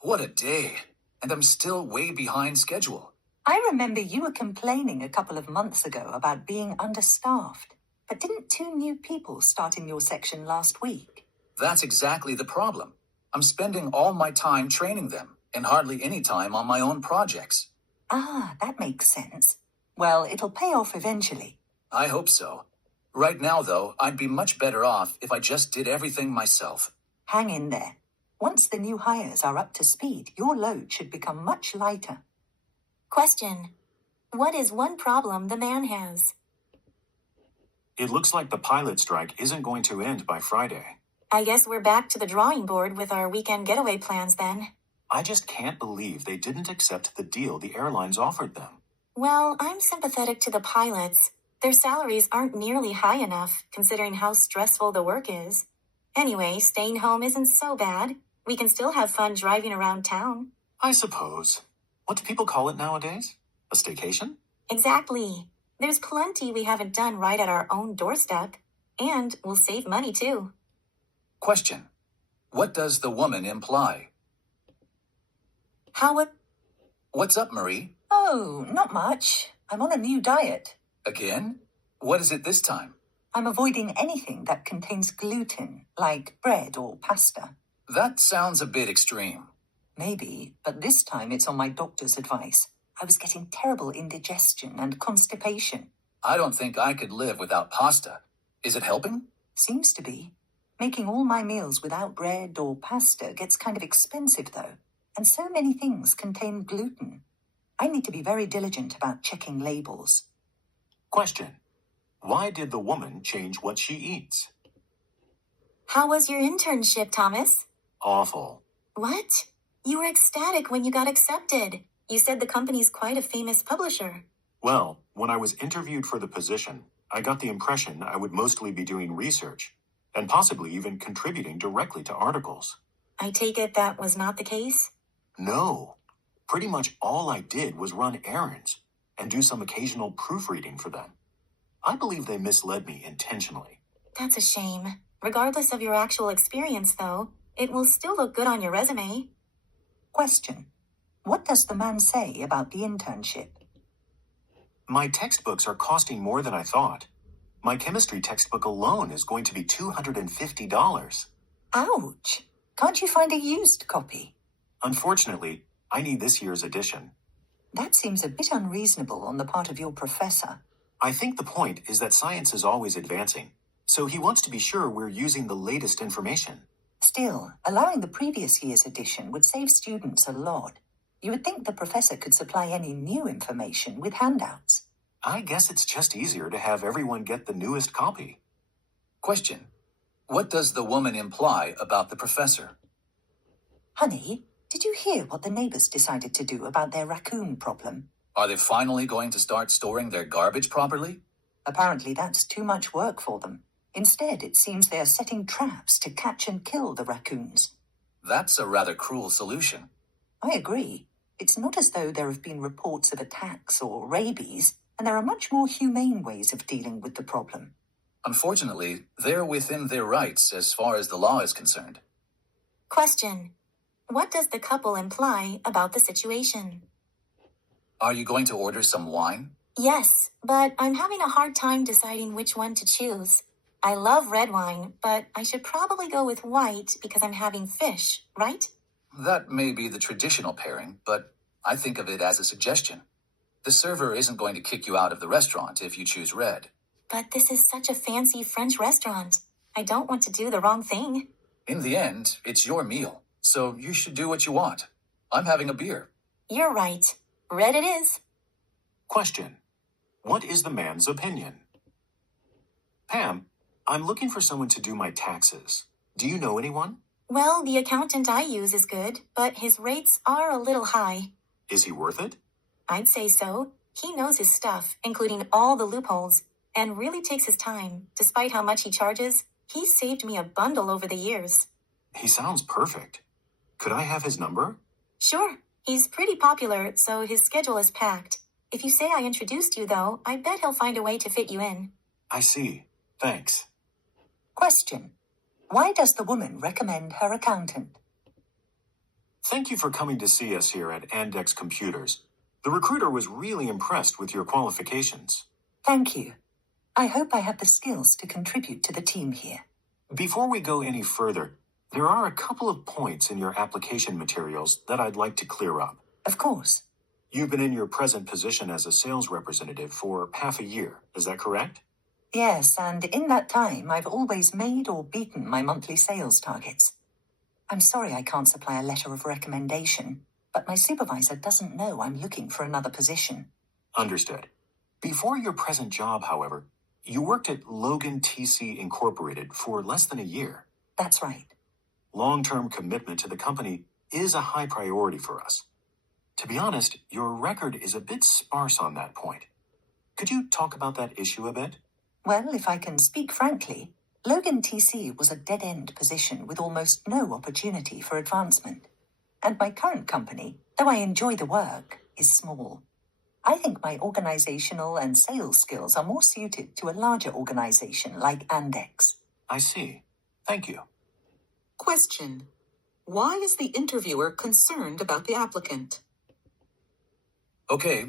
What a day. And I'm still way behind schedule. I remember you were complaining a couple of months ago about being understaffed. But didn't 2 new people start in your section last week? That's exactly the problem. I'm spending all my time training them and hardly any time on my own projects. Ah, that makes sense. Well, it'll pay off eventually. I hope so. Right now, though, I'd be much better off if I just did everything myself. Hang in there. Once the new hires are up to speed, your load should become much lighter. Question. What is one problem the man has? It looks like the pilot strike isn't going to end by Friday. I guess we're back to the drawing board with our weekend getaway plans then. I just can't believe they didn't accept the deal the airlines offered them. Well, I'm sympathetic to the pilots. Their salaries aren't nearly high enough, considering how stressful the work is. Anyway, staying home isn't so bad. We can still have fun driving around town. I suppose. What do people call it nowadays? A staycation? Exactly. There's plenty we haven't done right at our own doorstep. And we'll save money too. Question. What does the woman imply? What's up, Marie? Oh, not much. I'm on a new diet. Again? What is it this time? I'm avoiding anything that contains gluten, like bread or pasta. That sounds a bit extreme. Maybe, but this time it's on my doctor's advice. I was getting terrible indigestion and constipation. I don't think I could live without pasta. Is it helping? Seems to be. Making all my meals without bread or pasta gets kind of expensive, though. And so many things contain gluten. I need to be very diligent about checking labels. Question. Why did the woman change what she eats? How was your internship, Thomas? Awful. What? You were ecstatic when you got accepted. You said the company's quite a famous publisher. Well, when I was interviewed for the position, I got the impression I would mostly be doing research, and possibly even contributing directly to articles. I take it that was not the case? No. Pretty much all I did was run errands and do some occasional proofreading for them. I believe they misled me intentionally. That's a shame. Regardless of your actual experience, though, it will still look good on your resume. Question. What does the man say about the internship? My textbooks are costing more than I thought. My chemistry textbook alone is going to be $250. Ouch! Can't you find a used copy? Unfortunately, I need this year's edition. That seems a bit unreasonable on the part of your professor. I think the point is that science is always advancing, so he wants to be sure we're using the latest information. Still, allowing the previous year's edition would save students a lot. You would think the professor could supply any new information with handouts. I guess it's just easier to have everyone get the newest copy. Question. What does the woman imply about the professor? Honey, did you hear what the neighbors decided to do about their raccoon problem? Are they finally going to start storing their garbage properly? Apparently that's too much work for them. Instead, it seems they are setting traps to catch and kill the raccoons. That's a rather cruel solution. I agree. It's not as though there have been reports of attacks or rabies, and there are much more humane ways of dealing with the problem. Unfortunately, they're within their rights as far as the law is concerned. Question. What does the couple imply about the situation? Are you going to order some wine? Yes, but I'm having a hard time deciding which one to choose. I love red wine, but I should probably go with white because I'm having fish, right? That may be the traditional pairing, but I think of it as a suggestion. The server isn't going to kick you out of the restaurant if you choose red. But this is such a fancy French restaurant. I don't want to do the wrong thing. In the end, it's your meal, so you should do what you want. I'm having a beer. You're right. Red it is. Question. What is the man's opinion? Pam, I'm looking for someone to do my taxes. Do you know anyone? Well, the accountant I use is good, but his rates are a little high. Is he worth it? I'd say so. He knows his stuff, including all the loopholes, and really takes his time. Despite how much he charges, he's saved me a bundle over the years. He sounds perfect. Could I have his number? Sure. He's pretty popular, so his schedule is packed. If you say I introduced you, though, I bet he'll find a way to fit you in. I see. Thanks. Question. Why does the woman recommend her accountant? Thank you for coming to see us here at Andex Computers. The recruiter was really impressed with your qualifications. Thank you. I hope I have the skills to contribute to the team here. Before we go any further, there are a couple of points in your application materials that I'd like to clear up. Of course. You've been in your present position as a sales representative for half a year, is that correct? Yes, and in that time, I've always made or beaten my monthly sales targets. I'm sorry I can't supply a letter of recommendation, but my supervisor doesn't know I'm looking for another position. Understood. Before your present job, however, you worked at Logan TC Incorporated for less than a year. That's right. Long-term commitment to the company is a high priority for us. To be honest, your record is a bit sparse on that point. Could you talk about that issue a bit? Well, if I can speak frankly, Logan TC was a dead-end position with almost no opportunity for advancement. And my current company, though I enjoy the work, is small. I think my organizational and sales skills are more suited to a larger organization like Andex. I see. Thank you. Question. Why is the interviewer concerned about the applicant? Okay,